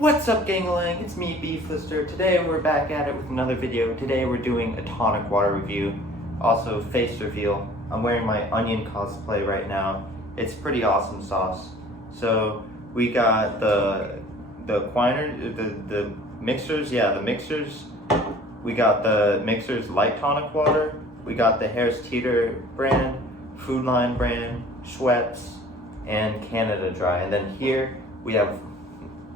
What's up, Gangalang? It's me, Beeflister. Today we're back at it with another video. Today we're doing a tonic water review, also face reveal. I'm wearing my onion cosplay right now. It's pretty awesome sauce. So we got the quinine, the mixers. Yeah, the mixers. We got the mixers light tonic water. We got the Harris Teeter brand, Food Line brand, Schweppes, and Canada Dry. And then here we have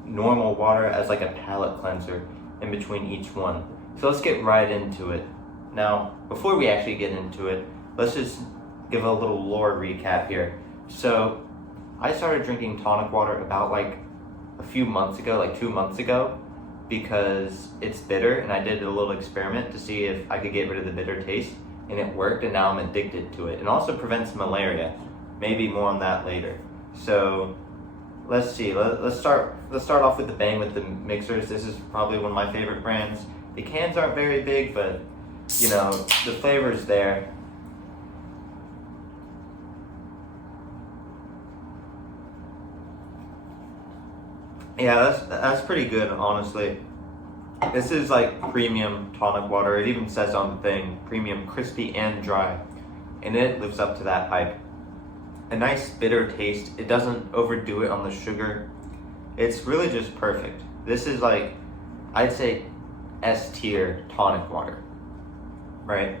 normal water as like a palate cleanser in between each one. So let's get right into it. Now, before we actually get into it, let's just give a little lore recap here. So I started drinking tonic water about like a few months ago, like 2 months ago, because it's bitter, and I did a little experiment to see if I could get rid of the bitter taste, and it worked, and now I'm addicted to it. It also prevents malaria. Maybe more on that later. So let's see. Let's start off with the bang with the mixers. This is probably one of my favorite brands. The cans aren't very big, but you know, the flavor's there. Yeah, that's pretty good, honestly. This is like premium tonic water. It even says on the thing, premium, crispy, and dry. And it lives up to that hype. A nice bitter taste. It doesn't overdo it on the sugar. It's really just perfect. This is like, I'd say S tier tonic water, right?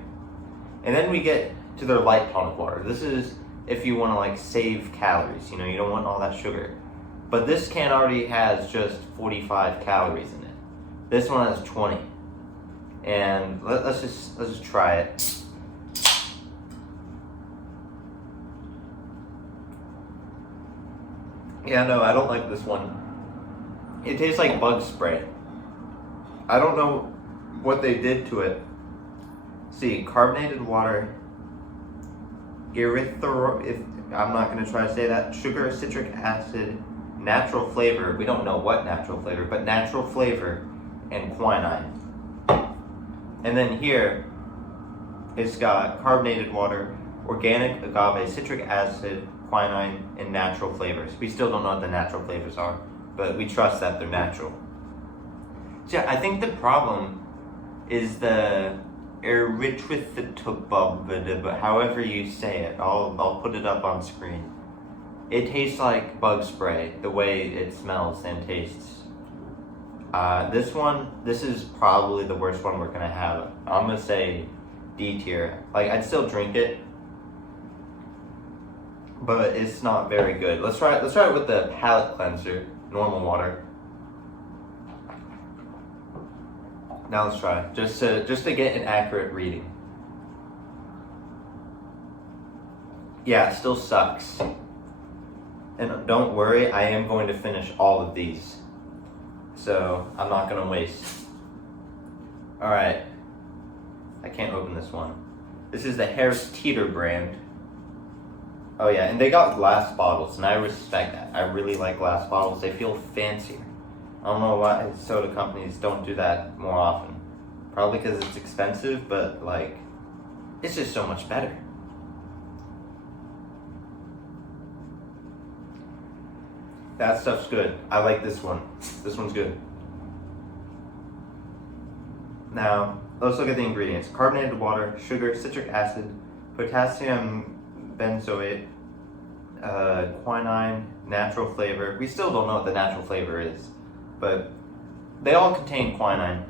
And then we get to their light tonic water. This is if you want to like save calories, you know, you don't want all that sugar. But this can already has just 45 calories in it. This one has 20. And let's just try it. Yeah, no, I don't like this one. It tastes like bug spray. I don't know what they did to it. See, carbonated water, I'm not going to try to say that, sugar, citric acid, natural flavor, we don't know what natural flavor, but natural flavor, and quinine. And then here, it's got carbonated water, organic agave, citric acid, quinine, and natural flavors. We still don't know what the natural flavors are, but we trust that they're natural. So yeah, I think the problem is the erythritol, however you say it. I'll put it up on screen. It tastes like bug spray, the way it smells and tastes. This is probably the worst one we're gonna have. I'm gonna say D tier. Like, I'd still drink it, but it's not very good. Let's try it with the palate cleanser, normal water. Now let's try it, just to get an accurate reading. Yeah, it still sucks. And don't worry, I am going to finish all of these. So I'm not gonna waste. Alright. I can't open this one. This is the Harris Teeter brand. Oh yeah, and they got glass bottles, and I respect that. I really like glass bottles. They feel fancier. I don't know why soda companies don't do that more often. Probably because it's expensive, but like, it's just so much better. That stuff's good. I like this one. This one's good. Now, let's look at the ingredients. Carbonated water, sugar, citric acid, potassium benzoate, quinine, natural flavor. We still don't know what the natural flavor is, but they all contain quinine.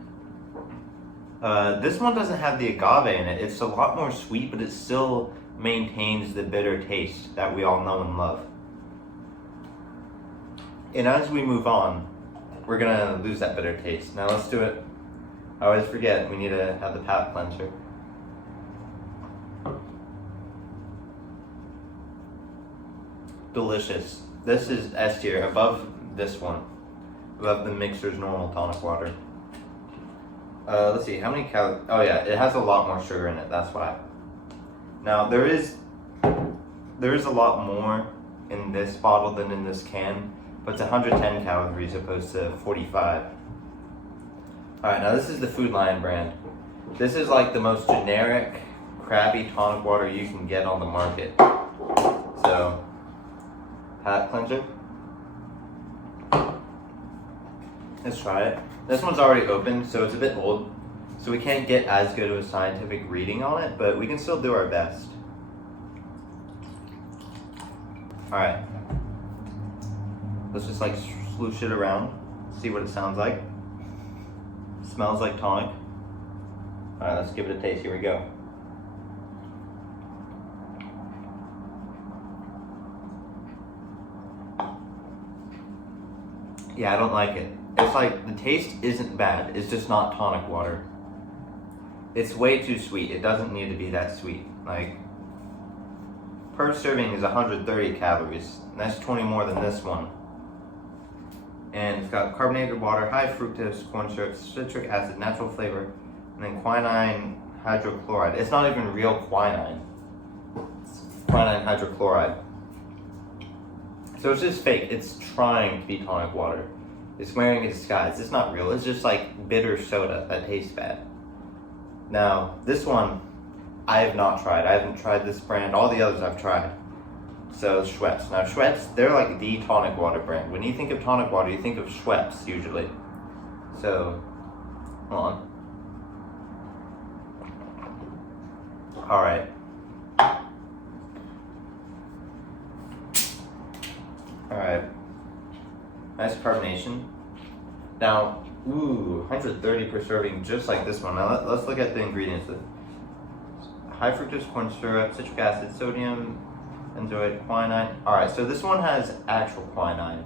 This one doesn't have the agave in it. It's a lot more sweet, but it still maintains the bitter taste that we all know and love. And as we move on, we're gonna lose that bitter taste. Now let's do it. I always forget, we need to have the palate cleanser. Delicious. This is S tier, above this one. Above the mixer's normal tonic water. Let's see, how many calories? Oh yeah, it has a lot more sugar in it, that's why. Now there is a lot more in this bottle than in this can, but it's 110 calories opposed to 45. Alright, now this is the Food Line brand. This is like the most generic, crappy tonic water you can get on the market. So, palate cleanser. Let's try it. This one's already open, so it's a bit old. So we can't get as good of a scientific reading on it, but we can still do our best. Alright. Let's just like sloosh it around, see what it sounds like. Smells like tonic. Alright, let's give it a taste. Here we go. Yeah, I don't like it. It's like, the taste isn't bad, it's just not tonic water. It's way too sweet. It doesn't need to be that sweet. Like, per serving is 130 calories. And that's 20 more than this one. And it's got carbonated water, high fructose corn syrup, citric acid, natural flavor, and then quinine hydrochloride. It's not even real quinine. It's quinine hydrochloride. So it's just fake. It's trying to be tonic water. It's wearing a disguise. It's not real. It's just like bitter soda that tastes bad. Now, this one, I have not tried. I haven't tried this brand. All the others I've tried. So, Schweppes. Now, Schweppes, they're like the tonic water brand. When you think of tonic water, you think of Schweppes, usually. So, hold on. Alright. Alright. Nice carbonation. Now, ooh, 130 per serving, just like this one. Now let's look at the ingredients. High fructose corn syrup, citric acid, sodium, benzoate, quinine. Alright, so this one has actual quinine.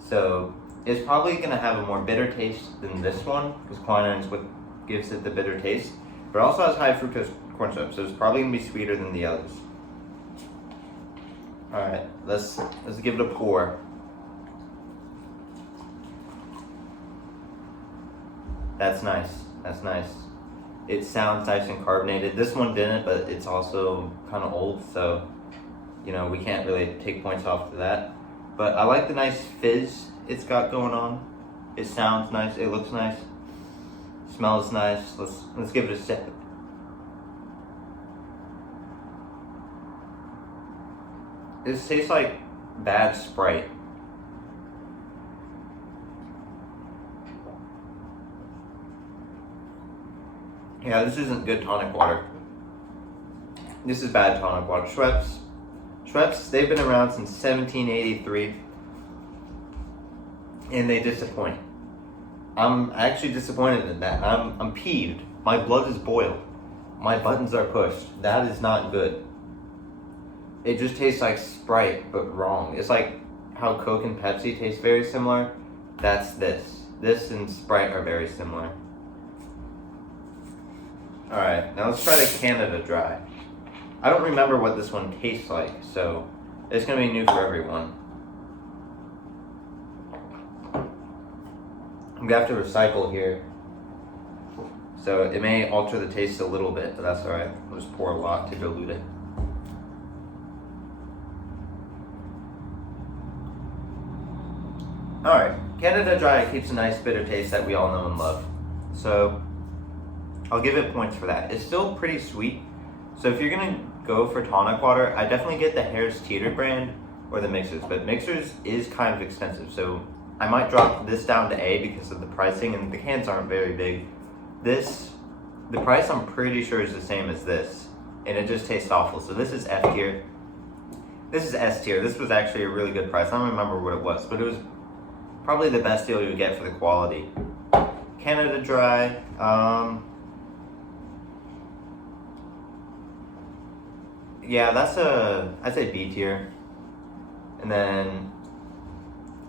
So it's probably going to have a more bitter taste than this one, because quinine is what gives it the bitter taste. But it also has high fructose corn syrup, so it's probably going to be sweeter than the others. Alright, let's give it a pour. That's nice. That's nice. It sounds nice and carbonated. This one didn't, but it's also kind of old, so you know we can't really take points off to that. But I like the nice fizz it's got going on. It sounds nice. It looks nice. Smells nice. Let's give it a sip. It tastes like bad Sprite. Yeah, this isn't good tonic water. This is bad tonic water. Schweppes, they've been around since 1783, and they disappoint. I'm actually disappointed in that. I'm peeved. My blood is boiled. My buttons are pushed. That is not good. It just tastes like Sprite, but wrong. It's like how Coke and Pepsi taste very similar. That's this. This and Sprite are very similar. Alright, now let's try the Canada Dry. I don't remember what this one tastes like, so it's going to be new for everyone. I'm going to have to recycle here. So it may alter the taste a little bit, but that's alright. I'll just pour a lot to dilute it. Alright, Canada Dry keeps a nice bitter taste that we all know and love. So I'll give it points for that. It's still pretty sweet. So if you're gonna go for tonic water, I definitely get the Harris Teeter brand or the Mixers, but Mixers is kind of expensive. So I might drop this down to A because of the pricing, and the cans aren't very big. The price I'm pretty sure is the same as this, and it just tastes awful. So this is F tier. This is S tier. This was actually a really good price. I don't remember what it was, but it was probably the best deal you would get for the quality. Canada Dry, yeah, I'd say B tier. And then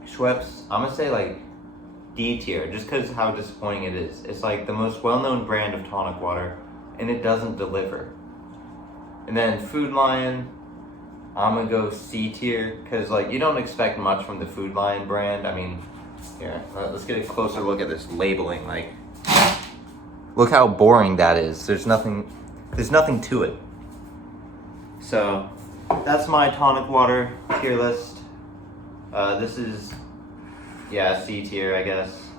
Schweppes, I'm gonna say like D tier, just because how disappointing it is. It's like the most well-known brand of tonic water, and it doesn't deliver. And then Food Lion, I'm gonna go C tier, because like you don't expect much from the Food Lion brand. I mean, here, let's get a closer look at this labeling. Like, look how boring that is. There's nothing to it. So that's my tonic water tier list. This is, yeah, C tier, I guess.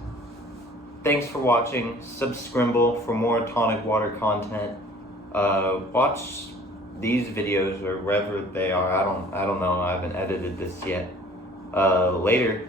Thanks for watching. Subscribe for more tonic water content. Watch these videos or wherever they are. I don't know. I haven't edited this yet. Later.